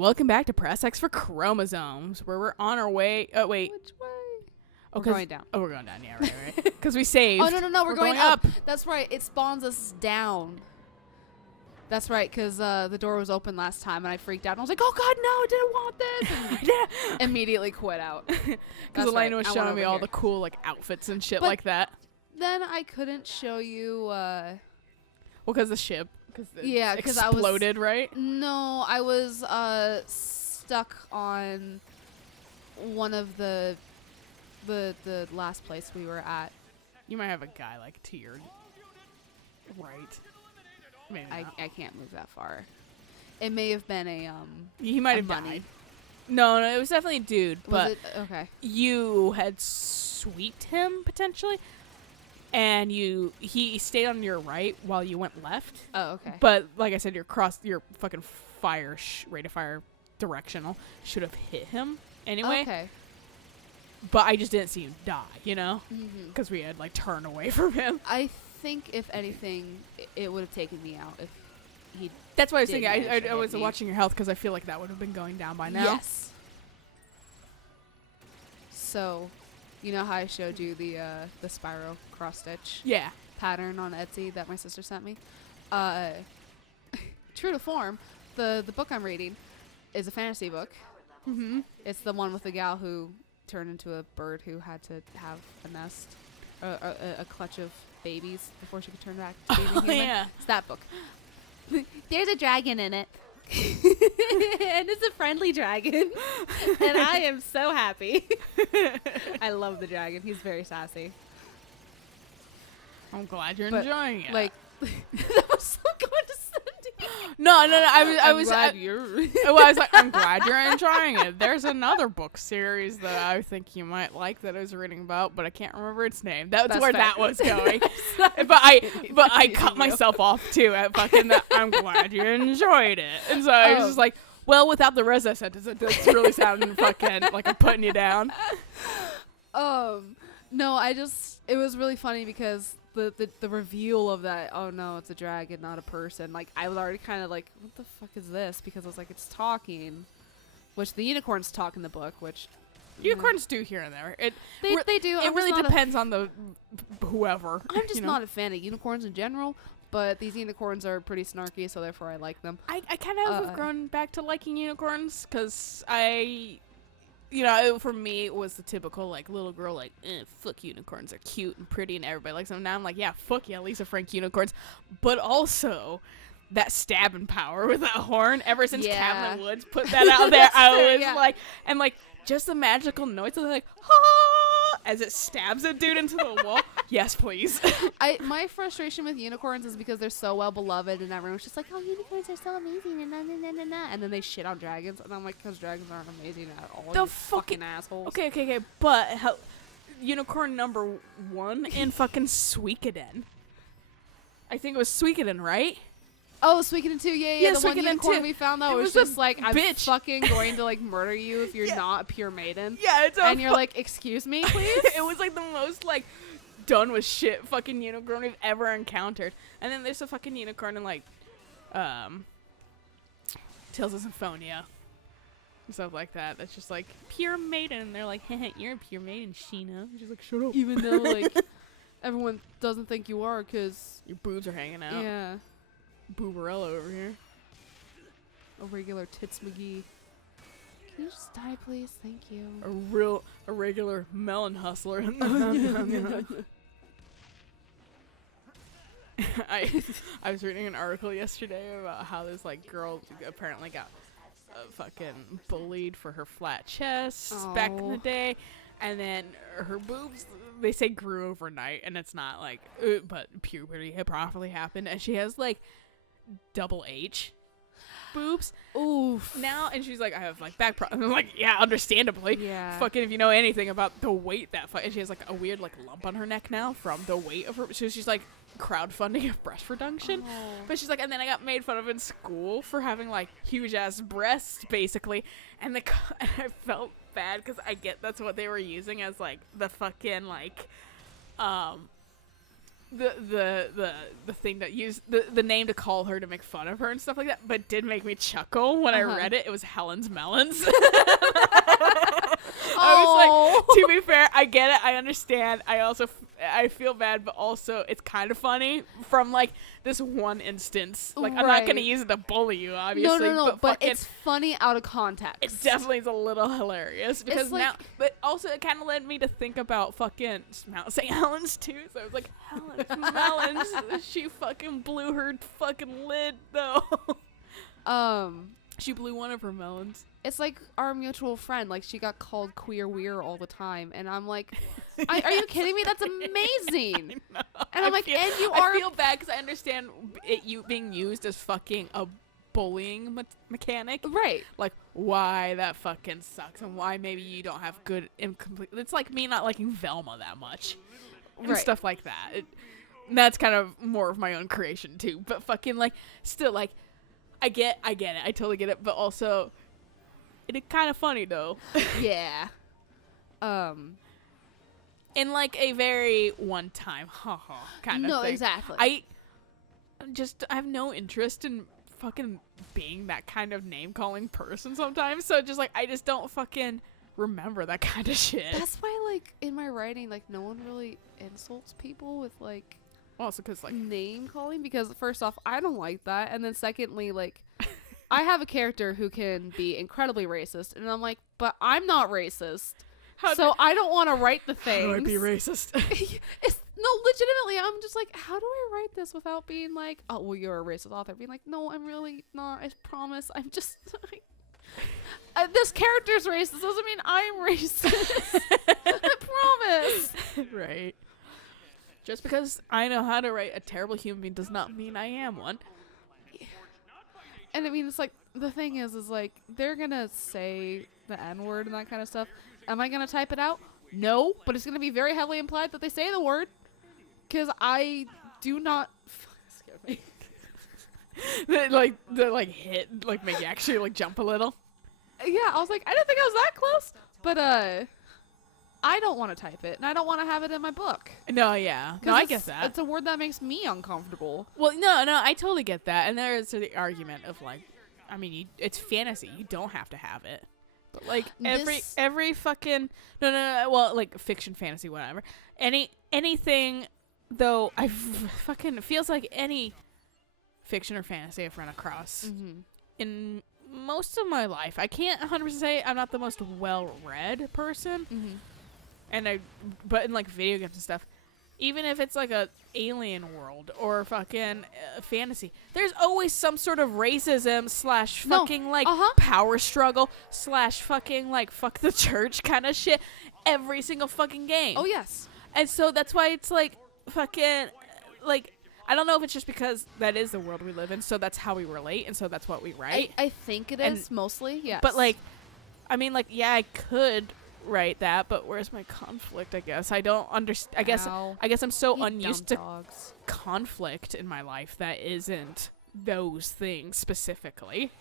welcome back to Press X for Chromosomes, where we're on our way. Oh, wait. Which way? Oh, We're going down. Oh, we're going down. Yeah, right. Because we saved. Oh, no. We're going up. That's right. It spawns us down. That's right, because the door was open last time, and I freaked out. And I was like, oh, God, no, I didn't want this. And immediately quit out. Because Alayna was showing me all the cool like outfits and shit like that. Then I couldn't show you... well, because the ship. Yeah, because I was... exploded, right? No, I was stuck on one of the last place we were at. You might have a guy like to your right. Maybe I can't move that far. It may have been a he might have died. No, it was definitely a dude. But okay. You had sweeped him potentially, and he stayed on your right while you went left. Oh, okay. But like I said, your fucking rate of fire directional should have hit him anyway. Okay. But I just didn't see you die, you know, because Mm-hmm. we had like turned away from him. I think if anything, it would have taken me out if he. That's why I was thinking. I was watching your health because I feel like that would have been going down by now. Yes. So, you know how I showed you the spiral cross stitch pattern on Etsy that my sister sent me? True to form, the book I'm reading is a fantasy book. Mm-hmm. It's the one with the gal who turned into a bird who had to have a nest, a clutch of babies before she could turn back to being a human. Yeah. It's that book. There's a dragon in it. And it's a friendly dragon. And I am so happy. I love the dragon. He's very sassy. I'm glad you're enjoying it. Like, that was so condescending. No. I was glad I'm glad you're enjoying it. There's another book series that I think you might like that I was reading about, but I can't remember its name. That's where fair. that was going. but I cut myself off too at fucking that. I'm glad you enjoyed it, and so I was just like, well, without the rest of that sentence, it does really sound fucking like I'm putting you down. No, it was really funny because the reveal of that, oh no, it's a dragon, not a person. Like, I was already kind of like, what the fuck is this? Because I was like, it's talking, which the unicorns talk in the book, which Unicorns do here and there. They do. It really depends on the whoever. I'm just not a fan of unicorns in general, but these unicorns are pretty snarky, so therefore I like them. I kind of have grown back to liking unicorns because for me, it was the typical, like, little girl, like, fuck unicorns, they're cute and pretty and everybody likes them. Now I'm like, yeah, fuck yeah, Lisa Frank unicorns. But also, that stabbing power with that horn, ever since Catelyn Woods put that out there, I was like, and, like, just the magical noise of, like, ah, as it stabs a dude into the wall. Yes, please. My frustration with unicorns is because they're so well beloved and everyone's just like, oh, unicorns are so amazing and and then they shit on dragons and I'm like, because dragons aren't amazing at all. The fucking assholes. Okay, but unicorn number 1 in fucking Suikoden. I think it was Suikoden, right? Oh, Suikoden 2, yeah, the one Suikoden unicorn 2. we found that was just like, I'm fucking going to like murder you if you're not a pure maiden. Yeah, and you're like, excuse me, please? It was like the most like done with shit fucking unicorn we've ever encountered. And then there's a fucking unicorn in like Tales of Symphonia and stuff like that. That's just like pure maiden, and they're like, hey, you're a pure maiden, Sheena. She's like, shut up. Even though like everyone doesn't think you are because your boobs are hanging out. Yeah. Booberella over here. A regular Tits McGee. Can you just die, please? Thank you. A regular melon hustler. I was reading an article yesterday about how this like girl apparently got fucking bullied for her flat chest back in the day, and then her boobs, they say, grew overnight, and it's not like but puberty had properly happened, and she has like double H boobs. Oof. Now, and she's like, I have like back problems. I'm like, yeah, understandably. Yeah. Fucking, if you know anything about the weight and she has like a weird like lump on her neck now from the weight of her. So she's like crowdfunding of breast reduction. But she's like, and then I got made fun of in school for having like huge ass breasts, basically. And I felt bad because I get that's what they were using as like the fucking like the thing that used the name to call her to make fun of her and stuff like that, but did make me chuckle when I read it. It was Helen's Melons. I was like, to be fair, I get it, I understand. I also I feel bad, but also it's kind of funny from like this one instance. Like I'm not gonna use it to bully you, obviously. No, but it's funny out of context. It definitely is a little hilarious because like, now, but also it kind of led me to think about fucking St. Helens too. So I was like, Helen's Melons. She fucking blew her fucking lid though. She blew one of her melons. It's like our mutual friend. Like she got called queer weir all the time, and I'm like, are you kidding me? That's amazing. And I'm like, and you are. I feel bad because I understand you being used as fucking a bullying mechanic. Right. Like why that fucking sucks and why maybe you don't have good incomplete. It's like me not liking Velma that much. And stuff like that. And that's kind of more of my own creation too. But fucking like still like I get it. I totally get it. But also it's kind of funny though. Yeah. In like a very one time haha kind of thing. No, exactly. I have no interest in fucking being that kind of name calling person sometimes. So just like I just don't fucking remember that kind of shit. That's why like in my writing like no one really insults people with like also because like name calling, because first off I don't like that, and then secondly like I have a character who can be incredibly racist, and I'm like, but I'm not racist. So I don't want to write the things. How do I be racist? No, legitimately, I'm just like, how do I write this without being like, oh, well, you're a racist author. Being like, no, I'm really not. I promise. I'm just. This character's racist doesn't mean I'm racist. I promise. Right. Just because I know how to write a terrible human being does not mean I am one. And I mean, it's like, the thing is like, they're going to say the N-word and that kind of stuff. Am I going to type it out? No, but it's going to be very heavily implied that they say the word. Because I do not... Scare me. the hit, like, make you actually, like, jump a little. Yeah, I was like, I didn't think I was that close. But, I don't want to type it, and I don't want to have it in my book. No, yeah. No, I get that. It's a word that makes me uncomfortable. Well, no, I totally get that. And there is the argument of, like, I mean, it's fantasy. You don't have to have it. But, like, every fucking... No, well, like, fiction, fantasy, whatever. Anything, though, I fucking... feels like any fiction or fantasy I've run across in most of my life. I can't 100% say I'm not the most well-read person. But in, like, video games and stuff, even if it's, like, a alien world or fucking fantasy, there's always some sort of racism / fucking, power struggle / fucking, like, fuck the church kind of shit every single fucking game. Oh, yes. And so that's why it's, like, fucking, like... I don't know if it's just because that is the world we live in, so that's how we relate, and so that's what we write. I think it is, mostly, yes. But, like, I mean, like, yeah, I could write that, but where's my conflict, I guess? I don't understand. I guess I'm so unused to conflict in my life that isn't those things specifically.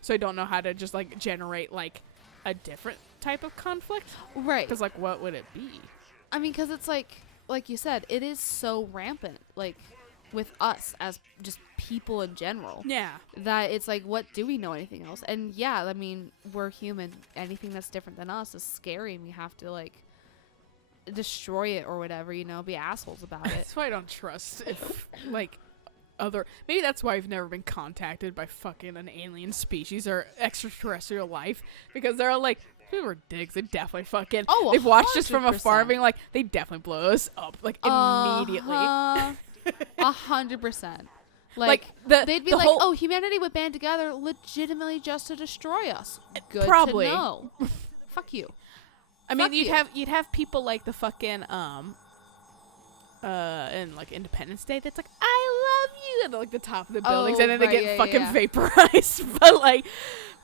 So I don't know how to just, like, generate, like, a different type of conflict. Right. Because, like, what would it be? I mean, because it's, like you said, it is so rampant, like... with us as just people in general. Yeah. That it's like, what do we know anything else? And yeah, I mean, we're human. Anything that's different than us is scary, and we have to, like, destroy it or whatever, you know, be assholes about it. That's why I don't trust if, like, maybe that's why I've never been contacted by fucking an alien species or extraterrestrial life, because they're all like, people are dicks. They definitely fucking, they've watched us from afar being like, they definitely blow us up, like, immediately. 100%. Like they'd be like, oh, humanity would band together legitimately just to destroy us. Good probably. To know. Fuck you. I mean, you'd have people like the fucking in like Independence Day that's like, I love you at like the top of the buildings, and then they get fucking vaporized. But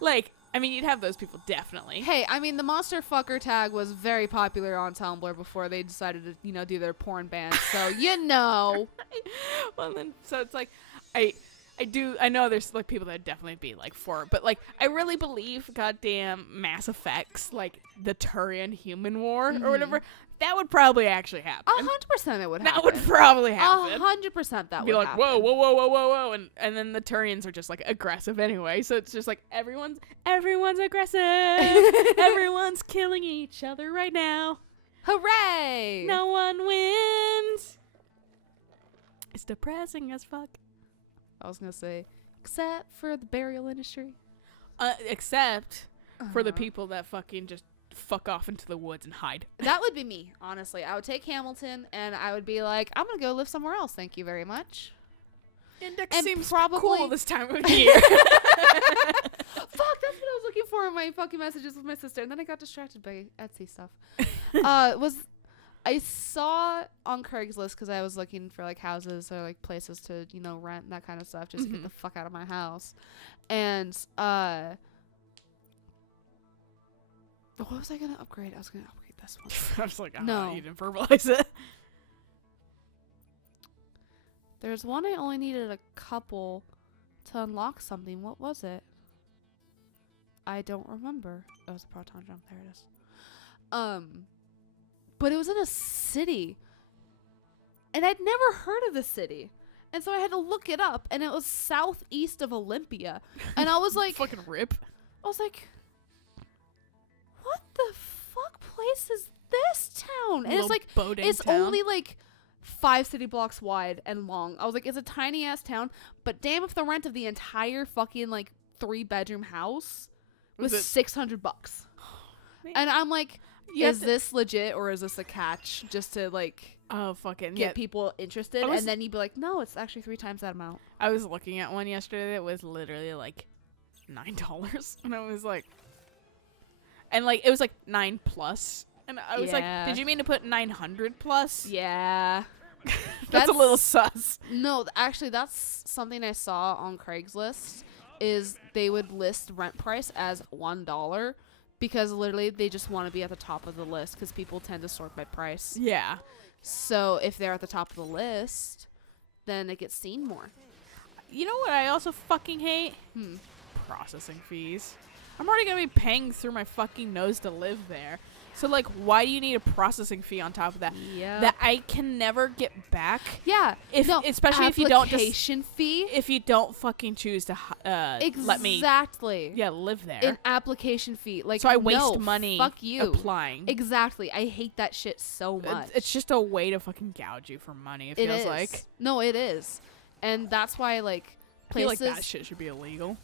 like I mean, you'd have those people definitely. Hey, I mean, the monster fucker tag was very popular on Tumblr before they decided to, do their porn ban. So, Well, then, so it's like, I know there's like people that definitely be like for it, but like I really believe goddamn Mass Effects, like the Turian human war or whatever, that would probably actually happen. 100% it would happen. That would probably happen. 100% that Be would like, happen. whoa, whoa, whoa, whoa, whoa, whoa, and then the Turians are just like aggressive anyway, so it's just like everyone's aggressive, everyone's killing each other right now. Hooray! No one wins. It's depressing as fuck. I was gonna say, except for the burial industry. Except for the people that fucking just fuck off into the woods and hide. That would be me, honestly. I would take Hamilton and I would be like, I'm gonna go live somewhere else. Thank you very much. Index And seems probably cool this time of year. Fuck, that's what I was looking for in my fucking messages with my sister, and then I got distracted by Etsy stuff. I saw on Craigslist because I was looking for like houses or like places to, you know, rent and that kind of stuff just to get the fuck out of my house. And what was I gonna upgrade? I was gonna upgrade this one. I was like, I don't No. know, you didn't verbalize it. There's one I only needed a couple to unlock something. What was it? I don't remember. Oh, it was a proton jump. There it is. But it was in a city. And I'd never heard of the city. And so I had to look it up, and it was southeast of Olympia. And I was like, fucking rip. I was like, what the fuck place is this town? And it's like, it's only like 5 city blocks wide and long. I was like, it's a tiny ass town, but damn if the rent of the entire fucking like 3-bedroom house was $600. And I'm like, is this legit or is this a catch just to like get people interested? And then you'd be like, no, it's actually 3 times that amount. I was looking at one yesterday that was literally like $9, and I was like, and like it was like 9 plus, and I was like, did you mean to put 900 plus? Yeah. That's a little sus. No, actually, that's something I saw on Craigslist. Is they would list rent price as $1 because literally they just want to be at the top of the list because people tend to sort by price. Yeah. So if they're at the top of the list, then it gets seen more. You know what I also fucking hate? Processing fees. I'm already gonna be paying through my fucking nose to live there. So, like, why do you need a processing fee on top of that? Yeah. That I can never get back. Yeah. Especially if you don't application fee. If you don't fucking choose to let me live there. An application fee. Like, so I waste money fuck you. applying. Exactly. I hate that shit so much. It's just a way to fucking gouge you for money, it feels like. No, it is. And that's why, like, places... I feel like that shit should be illegal.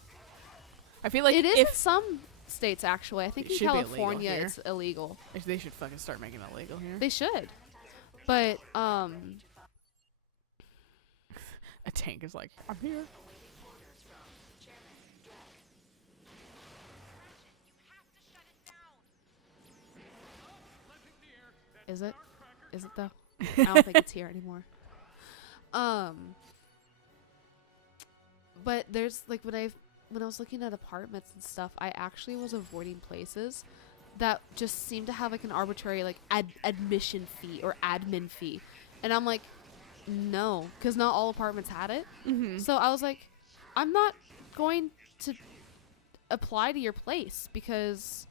I feel like it is in some states, actually. I think in California it's illegal. They should fucking start making it illegal here. They should. But, a tank is like, I'm here. Is it? Is it, though? I don't think it's here anymore. But there's, like, when I was looking at apartments and stuff, I actually was avoiding places that just seemed to have like an arbitrary like admission fee or admin fee. And I'm like, no, because not all apartments had it. So I was like, I'm not going to apply to your place because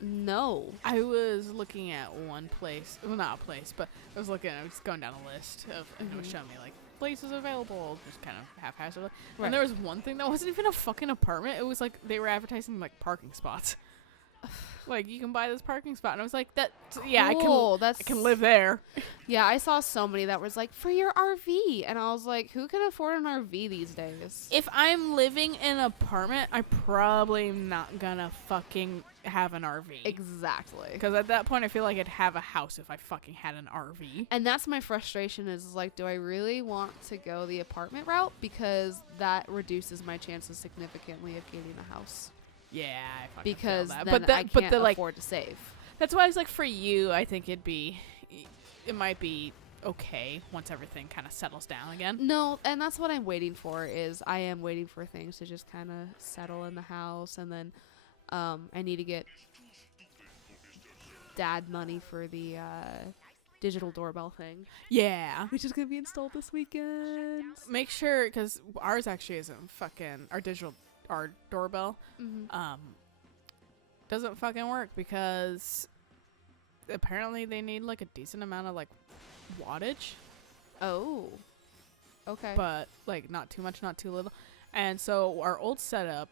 no. I was looking at one place, well, not a place, but I was going down a list of, and it was showing me like places available, just kind of haphazardly. Right. And there was one thing that wasn't even a fucking apartment. It was like they were advertising like parking spots. Like, you can buy this parking spot, and I was like, cool. I can live there. Yeah, I saw so many that was like for your RV, and I was like, who can afford an RV these days? If I'm living in an apartment, I probably am not gonna fucking have an RV. Exactly. Because at that point, I feel like I'd have a house if I fucking had an RV. And that's my frustration is like, do I really want to go the apartment route? Because that reduces my chances significantly of getting a house. Yeah, I fucking because feel that. Then I can't afford to save. That's why I was like, for you, I think it might be okay once everything kind of settles down again. No, and that's what I'm waiting for. Is I am waiting for things to just kind of settle in the house, and then I need to get dad money for the digital doorbell thing, Yeah. which is gonna be installed this weekend. Make sure, because ours actually isn't fucking, our doorbell, doesn't fucking work because apparently they need like a decent amount of like wattage, Oh. Okay. but like not too much, not too little. And so our old setup,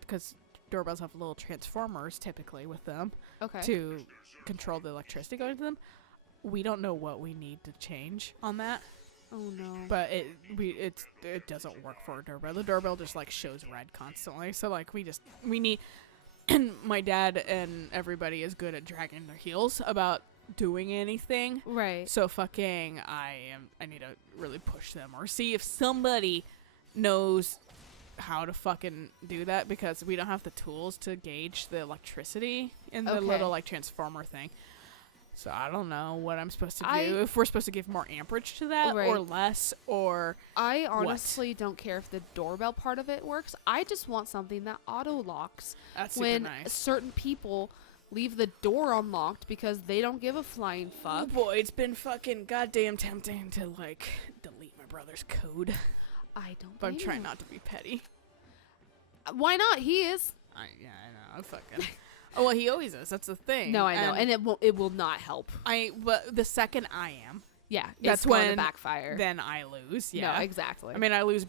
because doorbells have little transformers typically with them Okay. to control the electricity going to them. We don't know what we need to change on that, Oh no. but it doesn't work for a doorbell. The doorbell just like shows red constantly. So like we need, and my dad and everybody is good at dragging their heels about doing anything. Right. So fucking I need to really push them or see if somebody knows how to fucking do that, because we don't have the tools to gauge the electricity in the Okay. little like transformer thing. So I don't know what I'm supposed to do, if we're supposed to give more amperage to that or Right. less, or I honestly don't care if the doorbell part of it works. I just want something that auto locks that's super when nice. certain people leave the door unlocked because they don't give a flying Oh fuck. boy, it's been fucking goddamn tempting to like delete my brother's code, I don't. but I'm blame trying you. not to be petty. Why not? He is. I know, fucking. Oh well, he always is. That's the thing. No, I know, and it will not help. But the second I am, Yeah, That's it's going when to backfire. then I lose. Yeah, No, exactly. I mean, I lose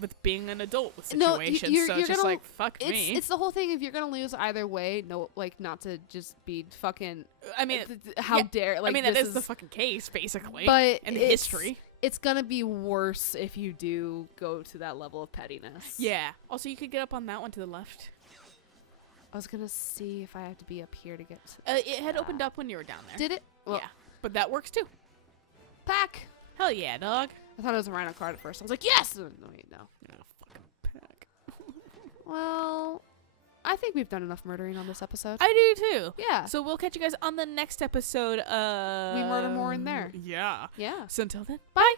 with being an adult with No, situations. you're so it's just gonna- like fuck me. It's the whole thing. If you're gonna lose either way, no, like not to just be fucking. I mean, how yeah, dare? Like I mean that this is the fucking case basically. but in it's- history. It's gonna be worse if you do go to that level of pettiness. Yeah. Also, you could get up on that one to the left. I was gonna see if I have to be up here to get. It had opened up when you were down there. Did it? Well, yeah, but that works too. pack. Hell yeah, dog. I thought it was a rhino card at first. I was like, yes. No, wait, no. Fucking pack. Well, I think we've done enough murdering on this episode. I do too. Yeah. So we'll catch you guys on the next episode of We murder more in there. Yeah. Yeah. So until then, Bye.